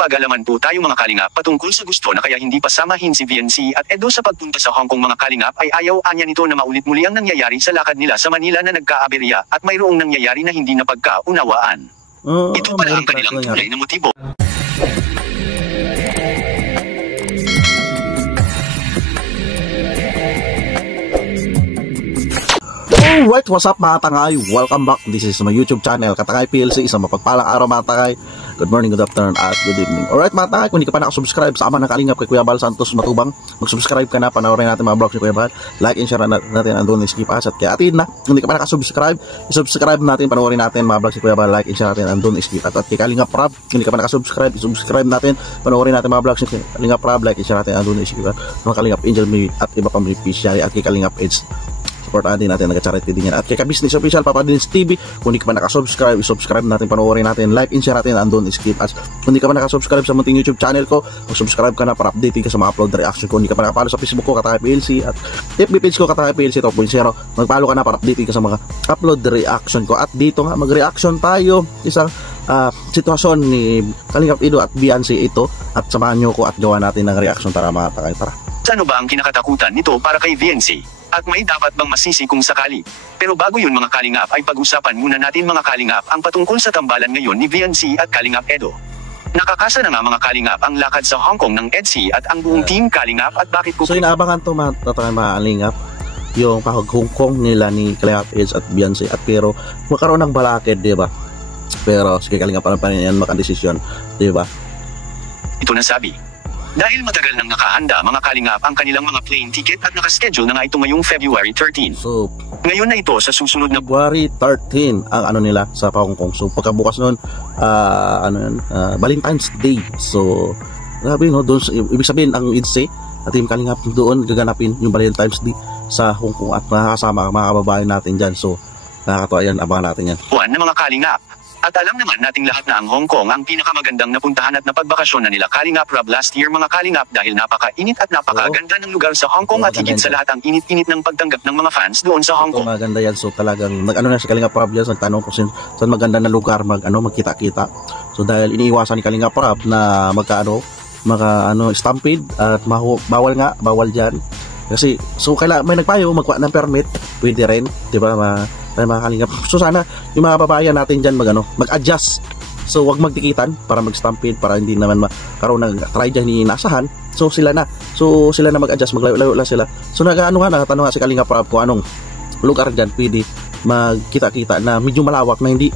napag-alaman po tayo mga kalingap patungkol sa gusto na kaya hindi pa samahin si VNC at Edo sa pagpunta sa Hong Kong mga kalingap ay ayaw anya nito na maulit muli ang nangyayari sa lakad nila sa Manila na nagkaaberya at mayroong nangyayari na hindi napagkaunawaan. Ito pala ang kanilang tunay na motibo. Alright, what's up mga tangay? Welcome back. This is my YouTube channel, Katangay PLC. Isang mapagpalang araw mga tangay. Good morning, good afternoon, at good evening. Alright mga tangay, kung hindi ka pa nakasubscribe sa ama ng kalingap kay Kuya Bal Santos Matubang, mag-subscribe ka na, panoorin natin mga vlogs ni Kuya Bal. Like and share natin ang doon skip as at kaya atin na. Kung hindi ka pa nakasubscribe, isubscribe natin, panoorin natin mga vlogs ni Kuya Bal. Like and share natin ang doon skip at kay Kalingap Rab. Kung hindi ka pa nakasubscribe, isubscribe natin, panoorin natin mga vlogs ni Kalingap Rab. Like and share natin ang doon skip at mga Kalingap Angel at iba pang beneficiary at kay Kalingap Edge. Supportan din natin, nag-charity din yan. At kay Ka-Business Official, Papa Dins TV, kung hindi ka pa nakasubscribe, subscribe natin, panoorin natin, like and share natin, andun skip as. Kung hindi ka pa nakasubscribe sa munting YouTube channel ko, mag-subscribe ka na para update ka sa mga upload reaction ko. Kung hindi ka pa nakapalo sa Facebook ko, Katangay PLC, at FB page ko, Katangay PLC 2.0, magpalo ka na para update ka sa mga upload reaction ko. At dito nga, mag-reaction tayo isang sitwasyon ni Kalingap Edo at Beyonce ito, at samahan nyo ko at gawa natin ng reaction para mga tangay. Tara. Ano ba ang kinakatakutan nito para kay VNC? At may dapat bang masisi kung sakali? Pero bago yun mga kalingap ay pag-usapan muna natin mga kalingap ang patungkol sa tambalan ngayon ni VNC at Kalingap Edo. Nakakasa na nga mga kalingap ang lakad sa Hong Kong ng EDC at ang buong team kalingap at bakit po... So inaabangan to mga kalingap yung pag-Hong Kong nila ni Kalingap Edge at Beyonce at pero magkaroon ng balakid, di ba? Pero sige kalingap pa rin yan makadesisyon, di ba? Ito na sabi. Dahil matagal nang nakahanda mga kalingap ang kanilang mga plane ticket at nakaschedule na nga ito ngayong February 13. So, ngayon na ito sa susunod na February 13 ang ano nila sa Hong Kong. So pagkabukas noon Valentine's Day. So grabe no, doon ibig sabihin ang EDC at team kalingap doon gaganapin yung Valentine's Day sa Hong Kong at makakasama mga kababayan natin diyan. So nakakatuwa yan, abangan natin yan. Buwan na mga kalingap. At alam naman nating lahat na ang Hong Kong ang pinakamagandang napuntahan at napagbakasyon na nila Kalingap Rab last year mga kalingap dahil napaka-init at napakaganda ng lugar sa Hong Kong at higit sa lahat ang init-init ng pagtanggap ng mga fans doon sa Hong Kong. Maganda yan, so talagang nag-ano na si Kalingap Rab yan, nagtanong kung saan maganda na lugar magkita-kita. So dahil iniiwasan ni Kalingap Rab na stampede at bawal dyan. Kasi so kailangan may nagpayo magkuha ng permit, pwede rin, di ba? Mga kalingap. So sana yung mga babayan natin dyan mag-adjust. So wag magdikitan para mag-stampede para hindi naman makaroon ng try dyan ni inasahan. So sila na mag-adjust, maglayo-layo lang sila. So nakatanong nga si Kalingap Rab kung anong lugar dyan pwede magkita-kita na medyo malawak na hindi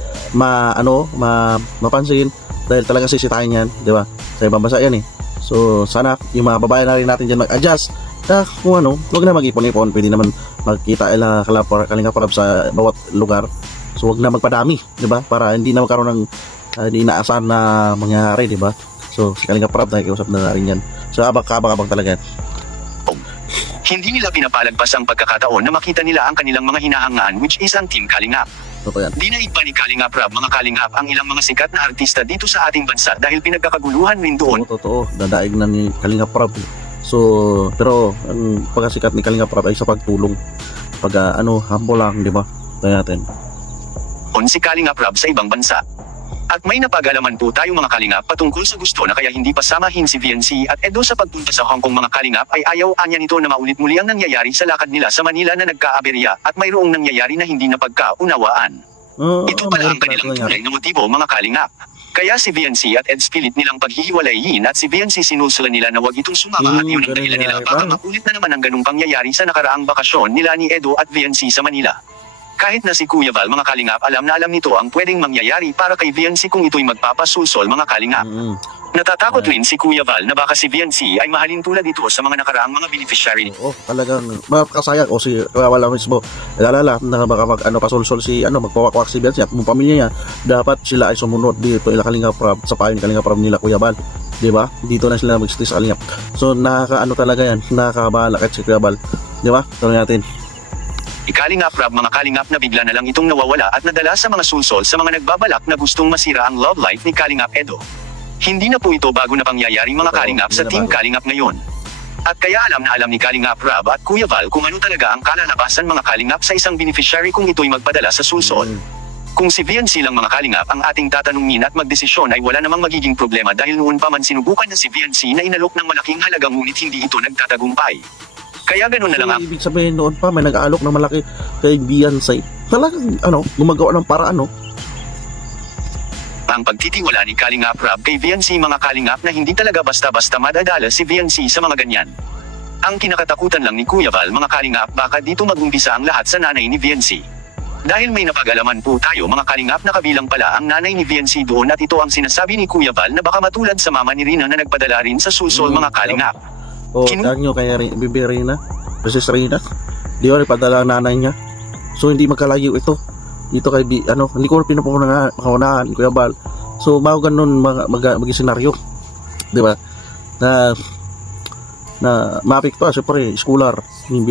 mapansin dahil talaga sisitahin yan, di ba? Sa ibang bansa yan eh. So sana yung mga babayan na rin natin dyan mag-adjust. Kung wag na mag-ipon-ipon, pwede naman magkita Kalingap Rab sa bawat lugar. So wag na magpadami, 'di ba? Para hindi na magkaroon ng hindi inaasahan na mangyayari, 'di ba? So si Kalingap Rab nakikiusap na rin 'yan. So abang talaga. Hindi nila pinapalagpas ang pagkakataon na makita nila ang kanilang mga hinahangaan which is ang team Kalingap. Dinaig pa ni Kalingap Rab mga kalingap ang ilang mga sikat na artista dito sa ating bansa dahil pinagkakaguluhan rin doon. Totoo, dadaig na ni Kalingap Rab. So, pero ang pagkasikat ni Kalingap Rab ay sa pagtulong. Humble lang, di ba? Tayo natin. Si Kalingap Rab sa ibang bansa. At may napag-alaman po tayo mga kalingap patungkol sa gusto na kaya hindi pa samahin si VNC at Edo sa pagpunta sa Hong Kong mga kalingap ay ayaw anya nito na maulit muli ang nangyayari sa lakad nila sa Manila na nagkaaberya at mayroong nangyayari na hindi napagkaunawaan. Ito pala ang kanilang tunay na motibo mga kalingap. Kaya si VNC at Ed's pilit nilang paghihiwalayin at si VNC sinusulan nila na wag itong sumama at yun ang dahilan nila baka makulit na naman ang ganung pangyayari sa nakaraang bakasyon nila ni Edo at VNC sa Manila. Kahit na si Kuya Val mga kalingap alam na alam nito ang pwedeng mangyayari para kay VNC kung ito'y magpapasusol mga kalingap. Natatakot rin si Kuya Val na baka si VNC ay mahalin tulad ito sa mga nakaraang mga beneficiary. Talagang makakasayang o si Kuya Val mismo. Lalala na baka pasulsol si magpawakwak si VNC at mga pamilya niya. Dapat sila ay sumunod dito ila Kalingap Rab sa payo ni Kalingap Rab nila Kuya Val. Di ba? Dito na sila mag-stay sa Kalingap. So talaga yan, nakakabahala kahit si Kuya Val. Di ba? Tanong natin. Kalingap Rab mga kalingap na bigla na lang itong nawawala at nadala sa mga sulsol sa mga nagbabalak na gustong masira ang love life ni Kalingap Edo. Hindi na po ito bago na pangyayari mga kalingap sa team Kalingap ngayon. At kaya alam na alam ni Kalingap Rab at Kuya Val kung ano talaga ang kalalabasan mga kalingap sa isang beneficiary kung ito'y magpadala sa sulsol. Kung si VNC lang mga kalingap ang ating tatanungin at magdesisyon ay wala namang magiging problema dahil noon pa man sinubukan na si VNC na inalok ng malaking halaga ngunit hindi ito nagtatagumpay. Kaya ganoon na lang ang... Ibig sabihin noon pa may nag-aalok ng malaki kay Beyonce. Talagang gumagawa ng paraan ang pagtitiwala ni Kalingap Rab kay VNC mga kalingap na hindi talaga basta-basta madadala si VNC sa mga ganyan. Ang kinakatakutan lang ni Kuya Val mga kalingap baka dito mag-umpisa ang lahat sa nanay ni VNC. Dahil may napag-alaman po tayo mga kalingap na kabilang pala ang nanay ni VNC doon at ito ang sinasabi ni Kuya Val na baka matulad sa mama ni Rina na nagpadala rin sa Sulsol mga kalingap. Tawag nyo kay Bibi Rina, Mrs. Rina, di ba ipadala ang nanay niya? So hindi magkalayo ito. Dito kay hindi ko pinapunahan ni Kuya Val. So bago ganun maging senaryo, di ba? Na maapekto siyempre scholar ni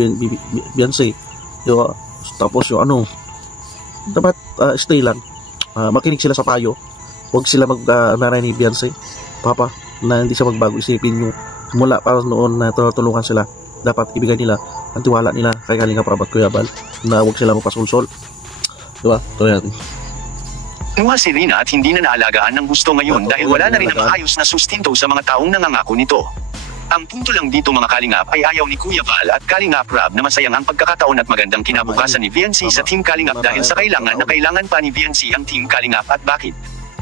Beyonce, di ba? Tapos yung dapat stay lang, makinig sila sa payo, huwag sila nanay ni Beyonce, papa, na hindi siya magbago isipin yung mula para noon na tulungan sila. Dapat ibigay nila ang tiwala nila kay Kalingap Rab at Kuya Val na huwag sila magpasulsol, diba? Tuloy natin. Nuha si Rina at hindi na naalagaan ng gusto ngayon dahil wala na rin ang maayos na sustinto sa mga taong nangangako nito. Ang punto lang dito mga kalingap ay ayaw ni Kuya Val at Kalingap Rab na masayang ang pagkakataon at magandang kinabukasan ni VNC sa Team Kalingap dahil sa kailangan pa ni VNC ang Team Kalingap at bakit?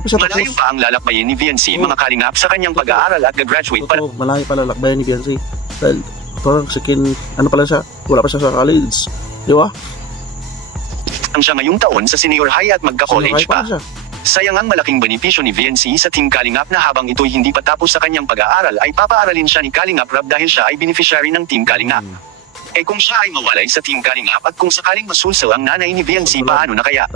Malayo pa ang lalakbayin ni VNC mga kalingap sa kanyang pag-aaral at gagraduate pa. Malayo pa lalakbayin ni VNC dahil parang pala siya, wala pa siya sa college, di ba? Ang siya ngayong taon sa senior high at magka-college pa. Sayang ang malaking benepisyo ni VNC sa Team Kalingap na habang ito'y hindi pa tapos sa kanyang pag-aaral ay papaaralin siya ni Kalingap Rab dahil siya ay beneficiary ng Team Kalingap. Kung siya ay mawalay sa Team Kalingap at kung sakaling masulsaw ang nanay ni VNC paano na kaya?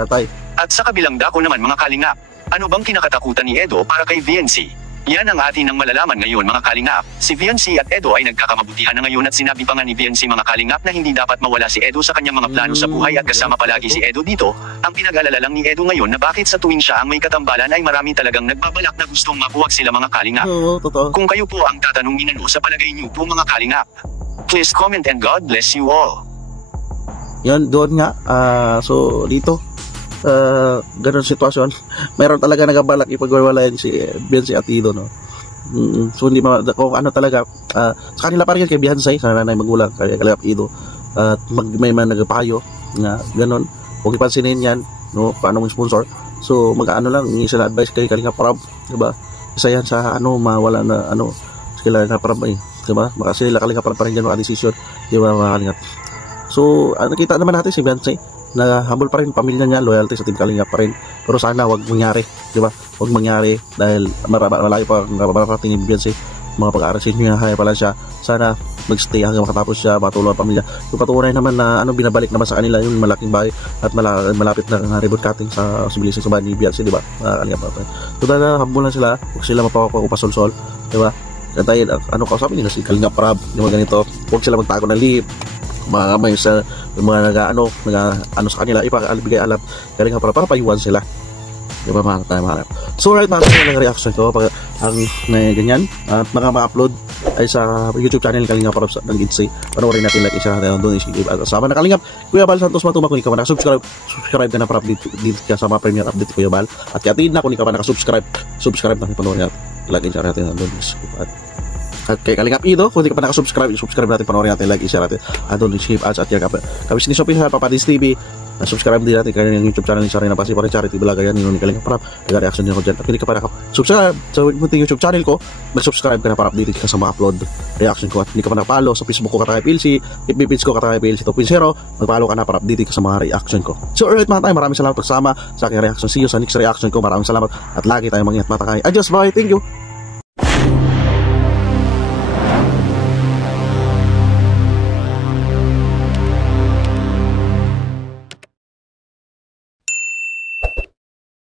At sa kabilang dako naman mga kalingap, ano bang kinakatakutan ni Edo para kay VNC? Yan ang atin ang malalaman ngayon mga kalingap. Si VNC at Edo ay nagkakamabutihan na ngayon at sinabi pa nga ni VNC mga kalingap na hindi dapat mawala si Edo sa kanyang mga plano sa buhay at kasama palagi si Edo dito. Ang pinag-alala lang ni Edo ngayon na bakit sa tuwing siya ang may katambalan ay marami talagang nagbabalak na gustong mabuwag sila mga kalingap. Kung kayo po ang tatanungin sa palagay niyo po mga kalingap, please comment and God bless you all. Yan doon nga, so dito ganun sitwasyon, mayroon talaga nagabalak ipagwawalayan si Beyonce at Edo, no? So hindi kung ano talaga sa kanila pa rin kay Beyonce, sa nanay magulang kay Kalingap Edo, at may man nagpayo na ganun, huwag ipansinin yan, no? Paano mo sponsor, so mag-ano lang sila advice kay Kalingap Rab, diba? Isa yan sa mawala na sila Kalingap Rab, diba? Baka sila Kalingap Rab pa rin dyan makadesisyon, diba mga Kalingap? So nakita naman natin si Beyonce na humble pa rin pamilya niya, loyalty sa Team Kalingap pa rin, pero sana wag mangyari, di ba? Wag mangyari dahil malayo pa mararating ni Beyonce mga pag-aaral sa inyo, haya pala siya, sana magstay hanggang makatapos siya, matulungan ang pamilya. Yung patunay naman na binabalik naman sa kanila yung malaking bahay at malapit na ribbon cutting sa sibilisang sa bahay ni Beyonce, di ba? Kalingap pa rin. So dahil humble lang sila, huwag sila mapapasulsol, di ba? Dahil kausapin nila si Kalingap Rab, yung mga ganito, huwag sila magtago ng lip, may sa mga sa kanila ipabigay alam Kalingap Rab para payuhan sila, di ba mga tayo. So right mga ng reaction ko pag ang ganyan at ma-upload ay sa YouTube channel Kalingap Rab ng Gidsi. Panoorin natin, like, i-share natin doon, kasama na Kalingap Kuya Val Santos Matuma. Kung ikaw pa nakasubscribe ka na para update dito ka sa mga premier update Kuya Val at katid na kung ikaw pa nakasubscribe na panoorin natin, like, i-share natin doon at kay Kalingap Edo, kung hindi ka pa nakasubscribe, subscribe natin, panoorin natin, like, i-share natin, andun yung ship ads at yan kami sinisopin sa Papadis TV, subscribe din natin kanyang YouTube channel ni Sarina Pasi para charity vlog, yan yung Kalingap Rab, nag-reaction din ako dyan. At hindi ka pa nakasubscribe sa YouTube channel ko, mag-subscribe ka na para update ka sa mga upload reaction ko. At hindi ka pa nakapalo sa Facebook ko Katakay PLC, FB page ko Katakay PLC 2.0, mag-follow ka na para update ka sa mga reaction ko. So alright mga tayo, maraming salamat pagsama sa aking reaction. See you sa next reaction ko, maraming salamat at lagi tayong mangingat mga takay. Adios, bye, thank you.